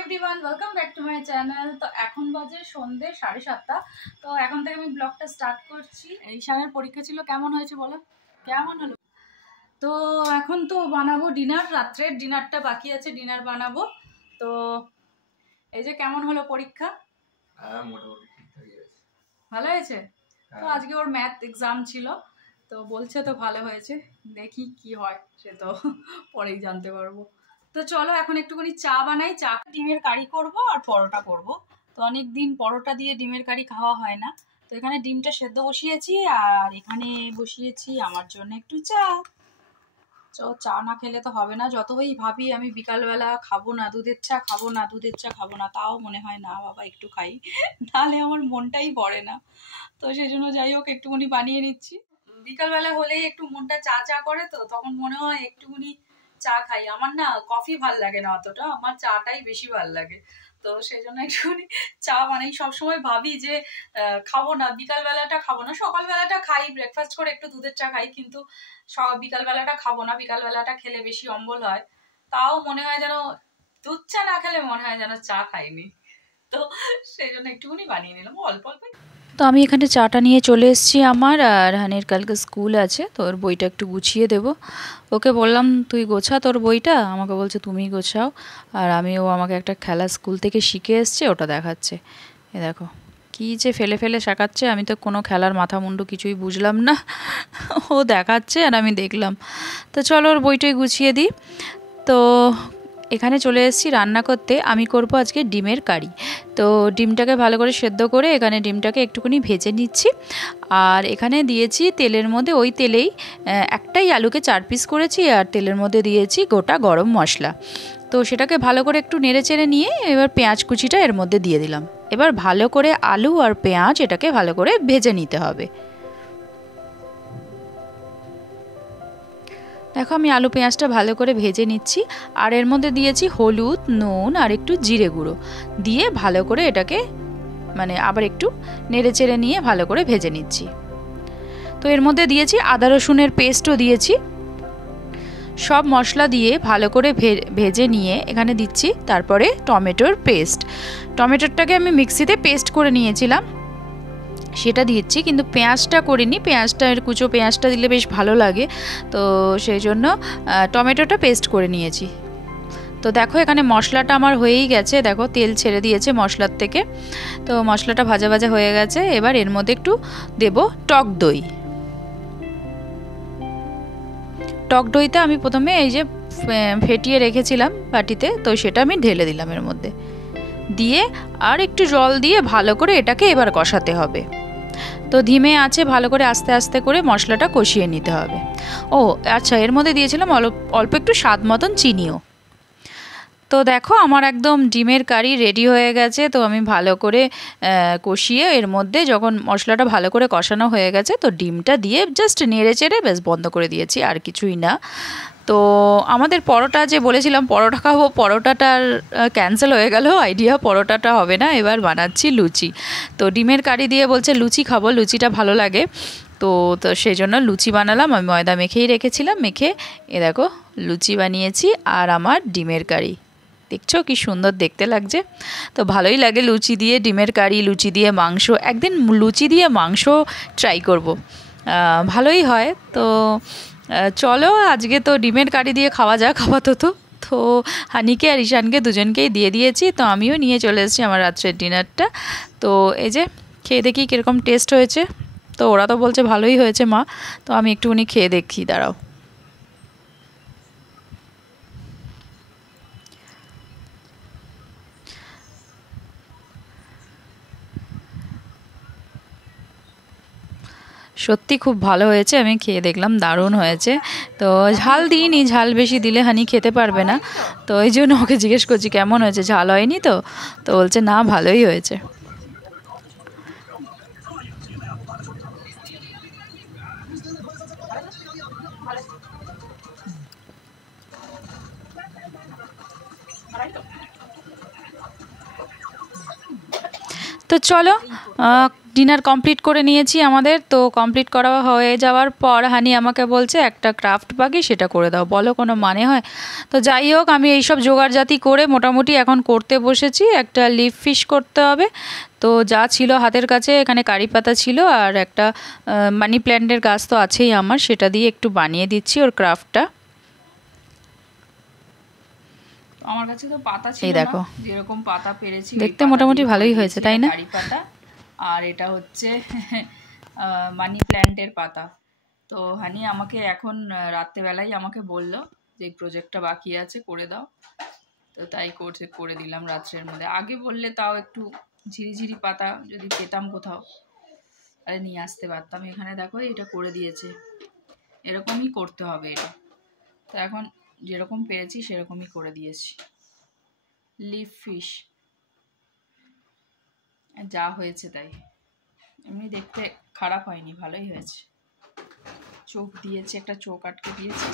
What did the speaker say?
Everyone, welcome back to my channel. তো এখন বাজে সন্ধ্যে 7:30। তো এখন থেকে আমি ব্লগটা স্টার্ট করছি। এই ঈশানের পরীক্ষা ছিল, কেমন হয়েছে বলো? কেমন হলো? তো এখন তো বানাবো ডিনার, রাত্রের ডিনারটা বাকি আছে, ডিনার বানাবো। তো এই যে কেমন হলো পরীক্ষা? মোটামুটি ঠিকঠাকই আছে। ভালো হয়েছে? তো আজকে ওর ম্যাথ এক্সাম ছিল, তো বলছে তো ভালো হয়েছে, দেখি কি হয় সে তো পরেই জানতে পারবো। তো চলো এখন একটুখানি চা বানাই, চা ডিমের কারি করব আর পরোটা করব। তো অনেক দিন পরোটা দিয়ে ডিমের কারি খাওয়া হয় না। তো এখানে ডিমটা সেদ্ধ বসিয়েছি আর এখানে বসিয়েছি আমার জন্য একটু চা। চা না খেলে তো হবে না, যতই ভাবি আমি বিকালবেলা খাবো না, দুধের চা খাবো না, দুধের চা খাবো না, তাও মনে হয় না বাবা একটু খাই, নাহলে আমার মনটাই ভরে না। তো সেই জন্য যাই হোক একটুখানি বানিয়ে নিচ্ছি। বিকালবেলা হলেই একটু মনটা চা চা করে, তো তখন মনে হয় একটুখানি চা খাই। আমার না কফি ভাল লাগে না অতটা, আমার চাটাই বেশি ভাল লাগে। তো সেই জন্য একটুখানি চা বানাই। সবসময় ভাবি যে খাবো না, বিকালবেলাটা খাবো না, সকালবেলাটা খাই, ব্রেকফাস্ট করে একটু দুধের চা খাই, কিন্তু বিকালবেলাটা খাবো না, বিকালবেলাটা খেলে বেশি অম্বল হয়। তাও মনে হয় যেন দুধ চা না খেলে মনে হয় যেন চা খাইনি। তো সেই জন্য একটুখানি বানিয়ে নিলাম অল্প অল্প। তো আমি এখানে চাটা নিয়ে চলে এসেছি আমার, আর হানির কালকে স্কুল আছে, তো ওর বইটা একটু গুছিয়ে দেব। ওকে বললাম তুই গোছা তোর বইটা, আমাকে বলছে তুমিই গোছাও। আর ও আমাকে একটা খেলা স্কুল থেকে শিখে এসছে, ওটা দেখাচ্ছে। এ দেখো কী যে ফেলে ফেলে শেখাচ্ছে, আমি তো কোনো খেলার মাথা মুন্ডু কিছুই বুঝলাম না। ও দেখাচ্ছে আর আমি দেখলাম। তো চলো ওর বইটাই গুছিয়ে দিই। তো এখানে চলে এসেছি রান্না করতে। আমি করব আজকে ডিমের কারি। তো ডিমটাকে ভালো করে সেদ্ধ করে এখানে ডিমটাকে একটুখানি ভেজে নিচ্ছি। আর এখানে দিয়েছি তেলের মধ্যে, ওই তেলেই একটাই আলুকে 4 পিস করেছি, আর তেলের মধ্যে দিয়েছি গোটা গরম মশলা। তো সেটাকে ভালো করে একটু নেড়ে চেড়ে নিয়ে এবার পেঁয়াজ কুচিটা এর মধ্যে দিয়ে দিলাম। এবার ভালো করে আলু আর পেঁয়াজ এটাকে ভালো করে ভেজে নিতে হবে। দেখো আমি আলু পেঁয়াজটা ভালো করে ভেজে নিচ্ছি, আর এর মধ্যে দিয়েছি হলুদ, নুন আর একটু জিরে গুঁড়ো দিয়ে ভালো করে এটাকে আবার একটু নেড়ে চেড়ে নিয়ে ভালো করে ভেজে নিচ্ছি। তো এর মধ্যে দিয়েছি আদা রসুনের পেস্টও দিয়েছি। সব মশলা দিয়ে ভালো করে ভেজে নিয়ে এখানে দিচ্ছি তারপরে টমেটোর পেস্ট। টমেটোটাকে আমি মিক্সিতে পেস্ট করে নিয়েছিলাম, সেটা দিচ্ছি, কিন্তু পেঁয়াজটা করিনি। কুচো পেঁয়াজটা দিলে বেশ ভালো লাগে, তো সেই জন্য টমেটোটা পেস্ট করে নিয়েছি। তো দেখো এখানে মশলাটা আমার হয়েই গেছে, দেখো তেল ছেড়ে দিয়েছে মশলার থেকে। তো মশলাটা ভাজা ভাজা হয়ে গেছে। এবার এর মধ্যে একটু দেব টক দই। টক দইটা আমি প্রথমে এই যে ফেটিয়ে রেখেছিলাম বাটিতে, তো সেটা আমি ঢেলে দিলাম এর মধ্যে, দিয়ে আর একটু জল দিয়ে ভালো করে এটাকে এবার কষাতে হবে। তো ধিমে আছে ভালো করে আস্তে আস্তে করে মশলাটা কষিয়ে নিতে হবে। ও আচ্ছা, এর মধ্যে দিয়েছিলাম অল্প একটু স্বাদ মতন চিনিও। তো দেখো আমার একদম ডিমের কারি রেডি হয়ে গেছে। তো আমি ভালো করে কষিয়ে এর মধ্যে যখন মশলাটা ভালো করে কষানো হয়ে গেছে, তো ডিমটা দিয়ে জাস্ট নেড়ে চেড়ে বেশ বন্ধ করে দিয়েছি, আর কিছুই না। তো আমাদের পরোটা যে বলেছিলাম পরোটা খাবো, পরোটাটার ক্যান্সেল হয়ে গেল আইডিয়া, পরোটাটা হবে না, এবার বানাচ্ছি লুচি। তো ডিমের কারি দিয়ে বলছে লুচি খাবো, লুচিটা ভালো লাগে। তো সেই জন্য লুচি বানালাম। আমি ময়দা মেখেই রেখেছিলাম, মেখে দেখো লুচি বানিয়েছি আর আমার ডিমের কারি। দেখছো কি সুন্দর দেখতে লাগছে। তো ভালোই লাগে লুচি দিয়ে ডিমের কারি, লুচি দিয়ে মাংস। একদিন লুচি দিয়ে মাংস ট্রাই করব, ভালোই হয়। তো চলো আজকে তো ডিমের কারি দিয়ে খাওয়া যাক আপাতত। তো হানিকে আর ঈশানকে দুজনকেই দিয়ে দিয়েছি। তো আমিও নিয়ে চলে এসেছি আমার রাত্রের ডিনারটা। তো এই যে খেয়ে দেখি কীরকম টেস্ট হয়েছে। তো ওরা তো বলছে ভালোই হয়েছে মা, তো আমি একটুখানি খেয়ে দেখি, দাঁড়াও। সত্যি খুব ভালো হয়েছে, আমি খেয়ে দেখলাম দারুণ হয়েছে। তো ঝাল দিইনি, ঝাল বেশি দিলে হানি খেতে পারবে না, তো এই জন্য ওকে জিজ্ঞেস করছি কেমন হয়েছে, ঝাল হয়নি তো? তো বলছে না ভালোই হয়েছে। তো চলো ডিনার কমপ্লিট করে নিয়েছি আমাদের। তো কমপ্লিট করা হয়ে যাওয়ার পর হানি আমাকে বলছে একটা ক্রাফট বাকি সেটা করে দাও, বলো কোনো মানে হয়? তো যাই হোক, আমি এইসব জোগাড়জাতি করে মোটামুটি এখন করতে বসেছি। একটা লিফ ফিশ করতে হবে। তো যা ছিল হাতের কাছে, এখানে কারি পাতা ছিল আর একটা মানি প্ল্যান্টের গাছ তো আছেই আমার, সেটা দিয়ে একটু বানিয়ে দিচ্ছি ওর ক্রাফটটা। আমার কাছে তো পাতা ছিল এই দেখো, না, যেরকম পাতা পেরেছি দেখতে মোটামুটি ভালোই হয়েছে, তাই না? কারি পাতা, আর এটা হচ্ছে মানি প্ল্যান্টের পাতা। তো হানি আমাকে এখন রাত্রেবেলায় আমাকে বলল যে এই প্রজেক্টটা বাকি আছে করে দাও, তো তাই করে দিলাম রাত্রের মধ্যে। আগে বললে তাও একটু ঝিরিঝিরি পাতা যদি পেতাম কোথাও তাহলে নিয়ে আসতে পারতাম। এখানে দেখো এটা করে দিয়েছে, এরকমই করতে হবে এটা। তো এখন যেরকম পেরেছি সেরকমই করে দিয়েছি। লিফ ফিশ যা হয়েছে তাই, এমনি দেখতে খারাপ হয়নি, ভালোই হয়েছে। চোখ দিয়েছে, একটা চোখ আটকে দিয়েছে।